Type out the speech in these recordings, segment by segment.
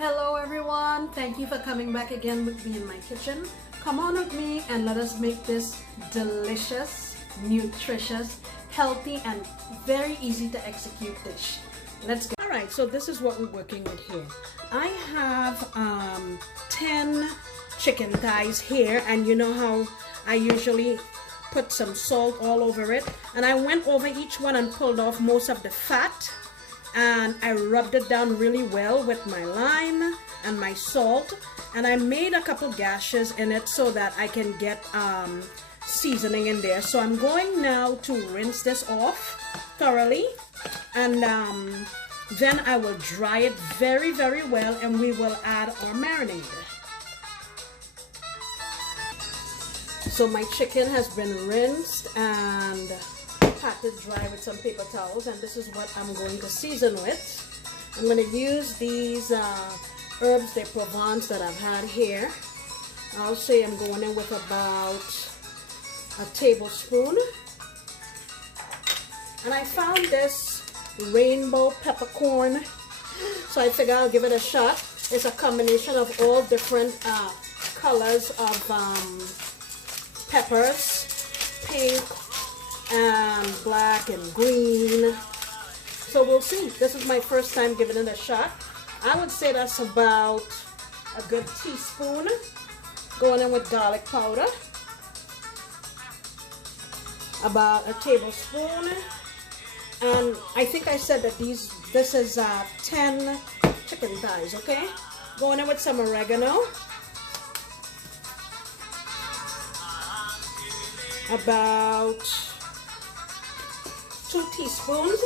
Hello everyone, thank you for coming back again with me in my kitchen. Come on with me and let us make this delicious, nutritious, healthy and very easy to execute dish. Let's go. Alright, so this is what we're working with here. I have 10 chicken thighs here, and you know how I usually put some salt all over it, and I went over each one and pulled off most of the fat, and I rubbed it down really well with my lime and my salt, and I made a couple gashes in it so that I can get seasoning in there. So I'm going now to rinse this off thoroughly, and then I will dry it very well, and we will add our marinade. So my chicken has been rinsed and patted dry with some paper towels, and this is what I'm going to season with. I'm going to use these Herbes de Provence that I've had here. I'll say I'm going in with about a tablespoon. And I found this rainbow peppercorn, so I figure I'll give it a shot. It's a combination of all different colors of peppers, pink and black and green. So we'll see. This is my first time giving it a shot. I would say that's about a good teaspoon. Going in with garlic powder, about a tablespoon, and I think I said that this is 10 chicken thighs. Okay, going in with some oregano, about 2 teaspoons.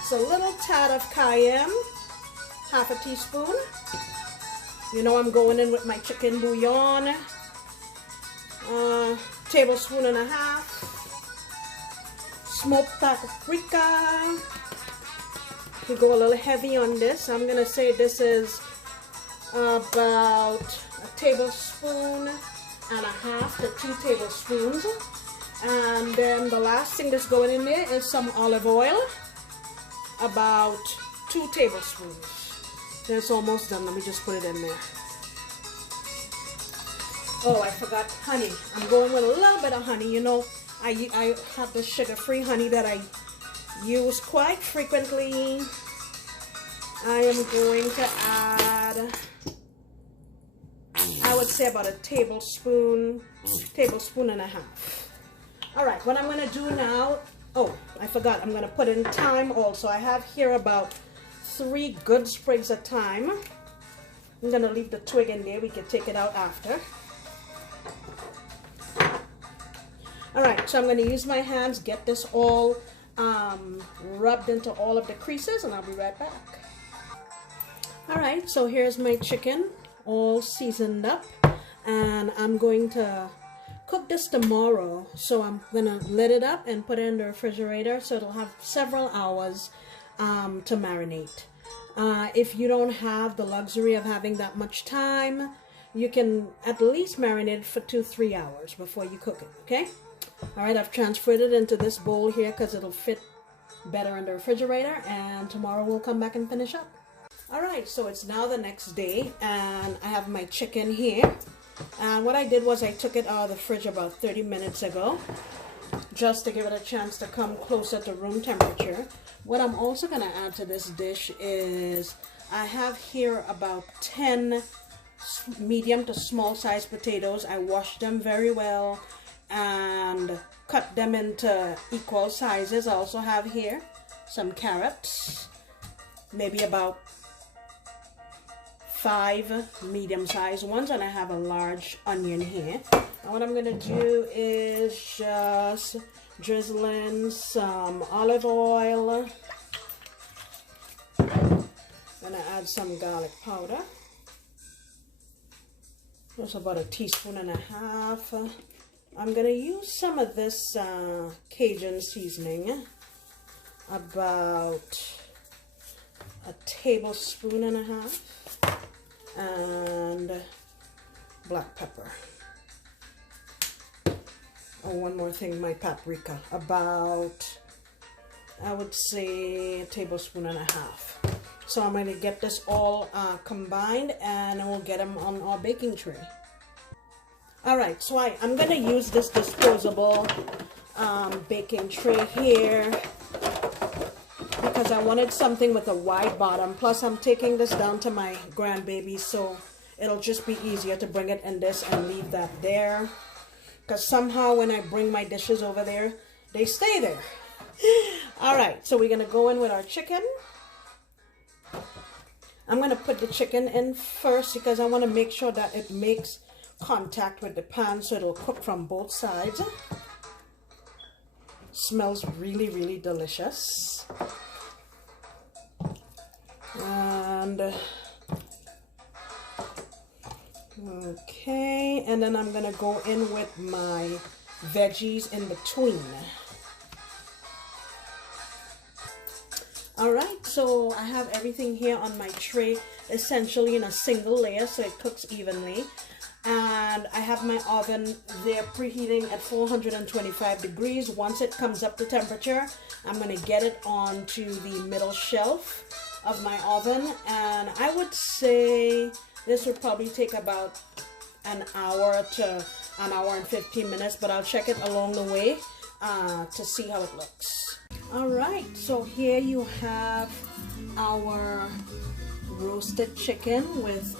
It's a little tad of cayenne, half a teaspoon. You know I'm going in with my chicken bouillon, tablespoon and a half. Smoked paprika. We go a little heavy on this. I'm gonna say this is about a tablespoon and a half to 2 tablespoons. And then the last thing that's going in there is some olive oil, about 2 tablespoons. Then it's almost done. Let me just put it in there. Oh, I forgot honey. I'm going with a little bit of honey. You know, I have the sugar-free honey that I use quite frequently. I am going to add, I would say about a tablespoon and a half. All right, what I'm going to do now, oh, I forgot, I'm going to put in thyme also. I have here about 3 good sprigs of thyme. I'm going to leave the twig in there. We can take it out after. All right, so I'm going to use my hands, get this all rubbed into all of the creases, and I'll be right back. All right, so here's my chicken all seasoned up, and I'm going to cook this tomorrow. So I'm going to let it up and put it in the refrigerator so it'll have several hours to marinate. If you don't have the luxury of having that much time, you can at least marinate it for 2-3 hours before you cook it, okay? All right, I've transferred it into this bowl here because it'll fit better in the refrigerator, and tomorrow we'll come back and finish up. All right, so it's now the next day, and I have my chicken here. And what I did was I took it out of the fridge about 30 minutes ago, just to give it a chance to come closer to room temperature. What I'm also going to add to this dish is I have here about 10 medium to small size potatoes. I washed them very well and cut them into equal sizes. I also have here some carrots, maybe about 5 medium-sized ones, and I have a large onion here. And what I'm going to do is just drizzle in some olive oil. I'm going to add some garlic powder. That's about a teaspoon and a half. I'm going to use some of this Cajun seasoning, about a tablespoon and a half, and black pepper. Oh, one more thing, my paprika, about, I would say, a tablespoon and a half. So I'm going to get this all combined, and we'll get them on our baking tray. Alright, so I'm going to use this disposable baking tray here because I wanted something with a wide bottom. Plus I'm taking this down to my grandbaby, so it'll just be easier to bring it in this and leave that there. Because somehow when I bring my dishes over there, they stay there. Alright, so we're going to go in with our chicken. I'm going to put the chicken in first because I want to make sure that it makes contact with the pan so it'll cook from both sides. Smells really, really delicious. And okay, and then I'm gonna go in with my veggies in between. Alright, so I have everything here on my tray essentially in a single layer so it cooks evenly. And I have my oven there preheating at 425 degrees. Once it comes up to temperature, I'm going to get it onto the middle shelf of my oven. And I would say this would probably take about an hour to an hour and 15 minutes, but I'll check it along the way to see how it looks. Alright, so here you have our roasted chicken with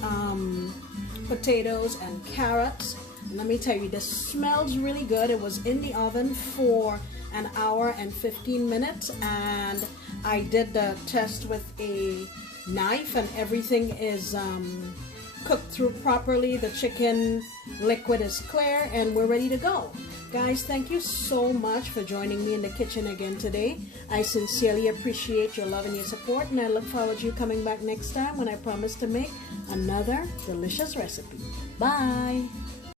potatoes and carrots. And let me tell you, this smells really good. It was in the oven for an hour and 15 minutes, and I did the test with a knife and everything is cooked through properly. The chicken liquid is clear and we're ready to go. Guys, thank you so much for joining me in the kitchen again today. I sincerely appreciate your love and your support, and I look forward to you coming back next time when I promise to make another delicious recipe. Bye!